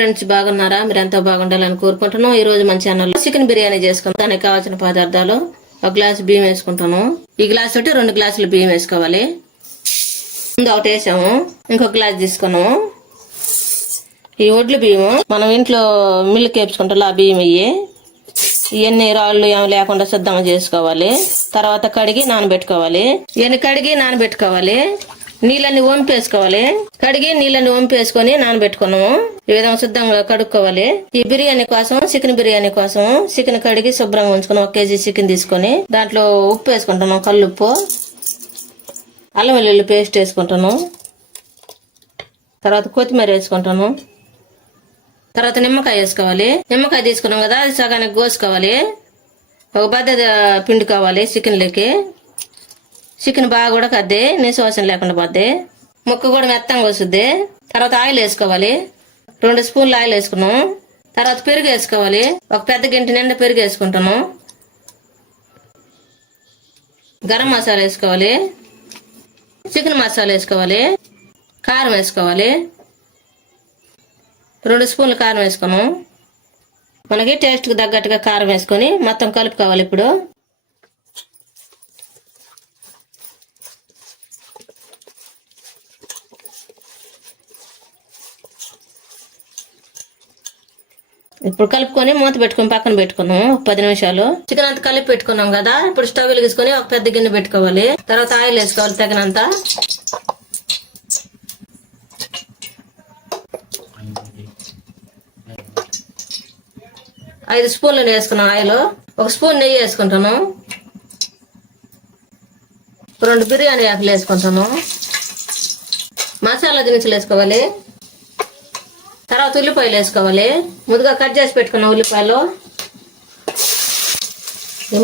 Friends, బాగున్నారా? మీరంతా బాగుండాలని కోరుకుంటున్నాం. ఈ రోజు మన ఛానల్లో చికెన్ బిర్యానీ చేసుకుంటాం. దానికి కావాల్సిన పదార్థాలు: ఒక గ్లాసు బియ్యం వేసుకుంటాము. ఈ గ్లాస్ తోటి 2 గ్లాసులు బియ్యం వేసుకోవాలి. ముందు ఒకటి వేసాము, ఇంకొక గ్లాస్ తీసుకున్నాము. ఈ ఒడ్లు బియ్యం మనం ఇంట్లో మిల్లుకి వేపించుకుంటాం. ఆ బియ్యం ఇవన్నీ రాళ్ళు ఏమి లేకుండా శుద్ధంగా చేసుకోవాలి. తర్వాత కడిగి నానబెట్టుకోవాలి. ఇవన్నీ కడిగి నానబెట్టుకోవాలి. నీళ్ళని వంపేసుకోవాలి. కడిగి నీళ్ళని వంపేసుకొని నానబెట్టుకున్నాము. ఈ విధంగా శుద్ధంగా కడుక్కోవాలి. ఈ బిర్యానీ కోసం, చికెన్ బిర్యానీ కోసం చికెన్ కడిగి శుభ్రంగా ఉంచుకున్నాం. 1 కేజీ చికెన్ తీసుకొని దాంట్లో ఉప్పు వేసుకుంటున్నాం, కల్లుప్పు, అల్లం వెల్లుల్లి పేస్ట్ వేసుకుంటాను. తర్వాత కొత్తిమీర వేసుకుంటాను. తర్వాత నిమ్మకాయ వేసుకోవాలి. నిమ్మకాయ తీసుకున్నాం కదా, అది సగానికి కోసుకోవాలి. ఒక బద్ద పిండుకోవాలి చికెన్లోకి. చికెన్ బాగా ఉడకద్ది, నీసువాసన లేకుండా పోద్ది. ముక్క కూడా మెత్తంగా వస్తుంది. తర్వాత ఆయిల్ వేసుకోవాలి. 2 స్పూన్లు ఆయిల్ వేసుకున్నాం. తర్వాత పెరుగు వేసుకోవాలి. ఒక పెద్ద గింటి నిండా పెరుగు వేసుకుంటాను. గరం మసాలా వేసుకోవాలి. చికెన్ మసాలా వేసుకోవాలి. కారం వేసుకోవాలి. 2 స్పూన్లు కారం వేసుకున్నాం. మనకి టేస్ట్కి తగ్గట్టుగా కారం వేసుకొని మొత్తం కలుపుకోవాలి. ఇప్పుడు కలుపుకొని మూత పెట్టుకొని పక్కన పెట్టుకున్నాం. 10 నిమిషాలు చికెన్ అంతా కలిపి పెట్టుకున్నాం కదా. ఇప్పుడు స్టవ్ వెలిగించుకొని ఒక పెద్ద గిన్నె పెట్టుకోవాలి. తర్వాత ఆయిల్ వేసుకోవాలి తగినంత. ఐదు స్పూన్లు వేసుకున్నాం ఆయిల్. 1 స్పూన్ నెయ్యి వేసుకుంటాను. 2 బిర్యానీ ఆకులు వేసుకుంటాను. మసాలా దినుసులు వేసుకోవాలి. తర్వాత ఉల్లిపాయలు వేసుకోవాలి. ముందుగా కట్ చేసి పెట్టుకున్న ఉల్లిపాయలు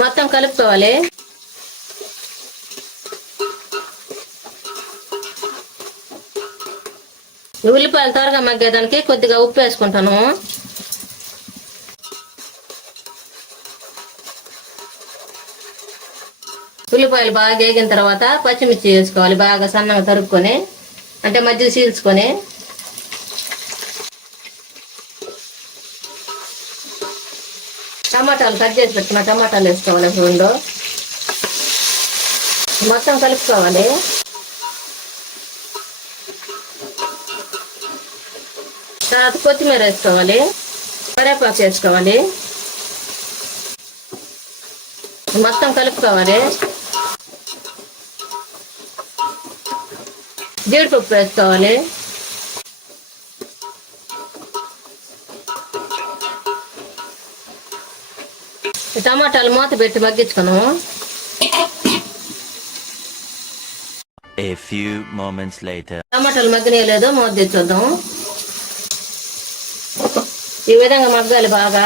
మొత్తం కలుపుకోవాలి. ఉల్లిపాయలు త్వరగా మగ్గేదానికి కొద్దిగా ఉప్పు వేసుకుంటాను. ఉల్లిపాయలు బాగా వేగిన తర్వాత పచ్చిమిర్చి వేసుకోవాలి. బాగా సన్నగా తరుక్కొని, అంటే మధ్య చీల్చుకొని. టమాటాలు కట్ చేసి పెట్టుకున్న టమాటాలు వేసుకోవాలి. 2 మొత్తం కలుపుకోవాలి. తర్వాత కొత్తిమీర వేసుకోవాలి. కరివేపాకు వేసుకోవాలి. మొత్తం కలుపుకోవాలి. జీడిపప్పు వేసుకోవాలి. టమాటాలు మూత పెట్టి మగ్గించుకున్నాము. A few moments later. టమాటాలు మగ్గనేయలేదు, మూత తెచ్చుద్దాం. ఈ విధంగా మగ్గాలి బాగా.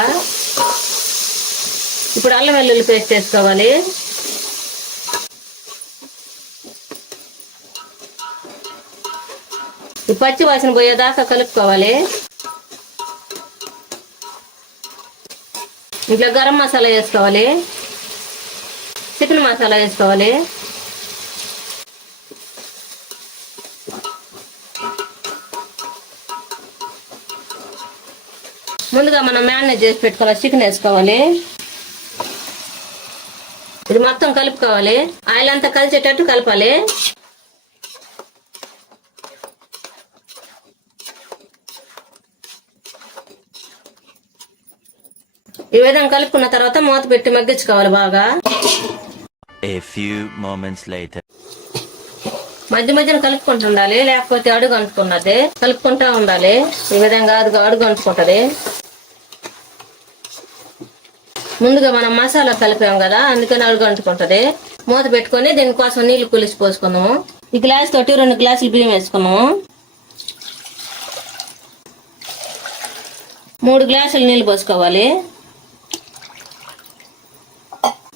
ఇప్పుడు అల్లం వెల్లుల్లి పేస్ట్ వేసుకోవాలి. ఈ పచ్చి వాసన పోయేదాకా కలుపుకోవాలి. ఇంట్లో గరం మసాలా వేసుకోవాలి. చికెన్ మసాలా వేసుకోవాలి. ముందుగా మనం మ్యారినేట్ చేసి పెట్టుకోవాలి. చికెన్ వేసుకోవాలి. ఇది మొత్తం కలుపుకోవాలి. ఆయిల్ అంతా కలిసేటట్టు కలపాలి. ఈ విధంగా కలుపుకున్న తర్వాత మూత పెట్టి మగ్గించుకోవాలి బాగా. A few moments later. మధ్య మధ్యన కలుపుకుంటూ ఉండాలి, లేకపోతే అడుగు అంటుకున్నది. కలుపుకుంటా ఉండాలి. ఈ విధంగా అడుగు అంటుకుంటది. ముందుగా మనం మసాలా కలిపాం కదా, అందుకని అడుగు అంటుకుంటది. మూత పెట్టుకొని దీనికోసం నీళ్లు పులిసి పోసుకున్నాము. ఈ గ్లాస్ తోటి 2 గ్లాసులు బియ్యం వేసుకున్నాము. 3 గ్లాసులు నీళ్లు పోసుకోవాలి.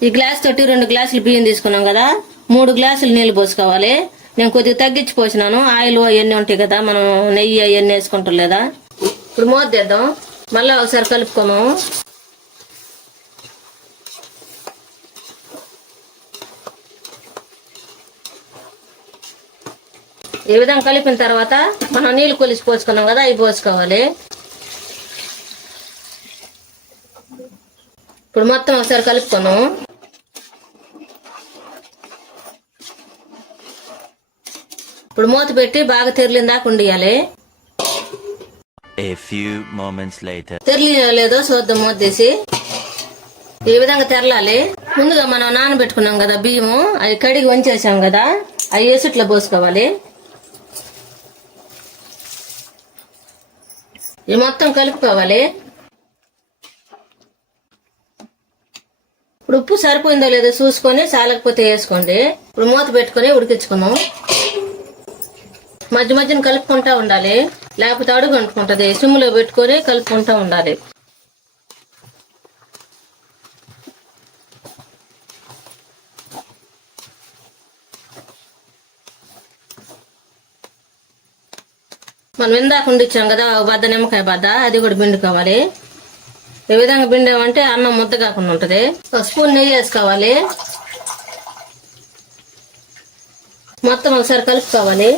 ఈ గ్లాస్ తోటి 2 గ్లాసులు బియ్యం తీసుకున్నాం కదా, 3 గ్లాసులు నీళ్లు పోసుకోవాలి. నేను కొద్దిగా తగ్గించి పోసినాను. ఆయిల్ అవన్నీ ఉంటాయి కదా, మనం నెయ్యి అవన్నీ వేసుకుంటాం లేదా. ఇప్పుడు మూత తెద్దాం. మళ్ళీ ఒకసారి కలుపుకోము. ఈ విధంగా కలిపిన తర్వాత మనం నీళ్లు కొలిసి పోసుకున్నాం కదా, అవి పోసుకోవాలి. ఇప్పుడు మొత్తం ఒకసారి కలుపుకున్నాం. ఇప్పుడు మూత పెట్టి బాగా తెరిలిందాక ఉండియాలి. A few moments later. తెరలియో లేదో చూద్దాం మూత తీసి. ఈ విధంగా తెరలాలి. ముందుగా మనం నానబెట్టుకున్నాం కదా బియ్యము, అవి కడిగి వంచేసాం కదా, అవి వేసి ఇట్లా పోసుకోవాలి. ఇవి మొత్తం కలుపుకోవాలి. ఇప్పుడు ఉప్పు సరిపోయిందో లేదో చూసుకొని చాలకపోతే వేసుకోండి. ఇప్పుడు మూత పెట్టుకొని ఉడికించుకుందాం. మధ్య మధ్యన కలుపుకుంటా ఉండాలి, లేకపోతే అడుగు అంటుకుంటది. సిమ్లో పెట్టుకొని కలుపుకుంటా ఉండాలి. మనం ఇందాక ఉండిచ్చాం కదా ఒక బద్ద నిమ్మకాయ బద్ద, అది కూడా పిండుకోవాలి. ఈ విధంగా పిండామంటే అన్నం ముద్ద కాకుండా ఉంటది. ఒక స్పూన్ నెయ్యి వేసుకోవాలి. మొత్తం ఒకసారి కలుపుకోవాలి.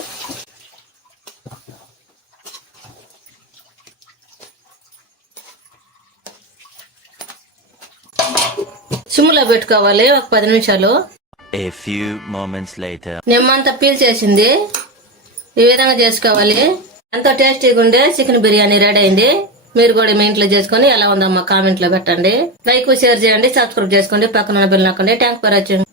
సిమ్లో పెట్టుకోవాలి ఒక 10 నిమిషాలు. A few moments later. నిమ్మంతా పీల్చేసింది. ఈ విధంగా చేసుకోవాలి. ఎంతో టేస్టీగా ఉండే చికెన్ బిర్యానీ రెడీ అయింది. మీరు కూడా మీ ఇంట్లో చేసుకుని ఎలా ఉందమ్మా కామెంట్ లో పెట్టండి. లైక్ షేర్ చేయండి, సబ్స్క్రైబ్ చేసుకోండి, పక్కన బెల్ నొక్కండి. Thanks for watching.